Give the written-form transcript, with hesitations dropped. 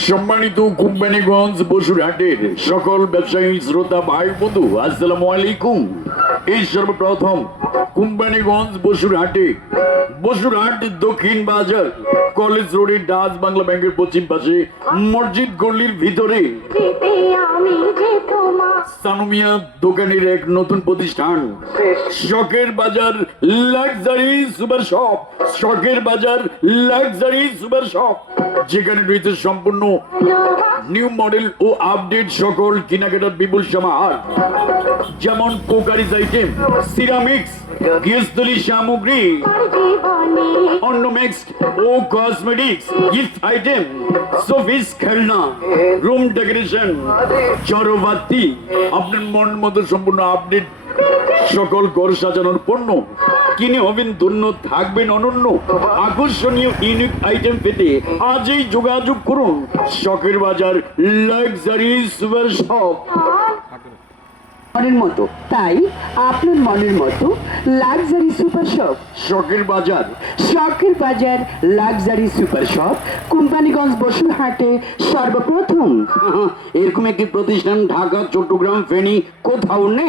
সম্মানিত কোম্পানিগঞ্জ বসুরহাটের সকল ব্যবসায়ী শ্রোতা ভাই বন্ধু, আসসালামু আলাইকুম। এই সর্বপ্রথম কোম্পানিগঞ্জ বসুরহাটে, বসুরহাট দক্ষিণ বাজার, কলেজ রোডের ডাচ বাংলা ব্যাংকের পশ্চিম পাশে মসজিদ গল্লির ভিতরে সানুমিয়া দোকানের এক নতুন প্রতিষ্ঠান শখের বাজার লাক্সারি সুপার শপ। শখের বাজার লাক্সারি সুপার শপ, যেখানে রয়েছে সম্পূর্ণ নিউ মডেল ও আপডেট সকল কেনাকাটার বিপুল সমাহার, যেমন কোকারিজ আইটেম, সিরামিক্স, গৃহস্থলী সামগ্রী, অর্নামেন্টস ও কসমেটিক্স, গিফট আইটেম, শোপিস, খেলনা, রুম ডেকোরেশন, চরবাতি, আপনার মন মতো সম্পূর্ণ আপডেট সকল ঘর সাজানোর পণ্য কিনে হবেন ধন্য, থাকবেন অনন্য। আকর্ষণীয় ইউনিক আইটেম পেতে আজই যোগাযোগ করুন শখের বাজার লাক্সারি সুপার শপ। মনের মতো, তাই আপনার মনের মতো লাক্সারি সুপার শপ শখের বাজার। শখের বাজার লাক্সারি সুপার শপ কোম্পানিগঞ্জ বসুরহাটে সর্বপ্রথম। এরকম একটি প্রতিষ্ঠান ঢাকা, চট্টগ্রাম, ফেনী কোথাও নেই।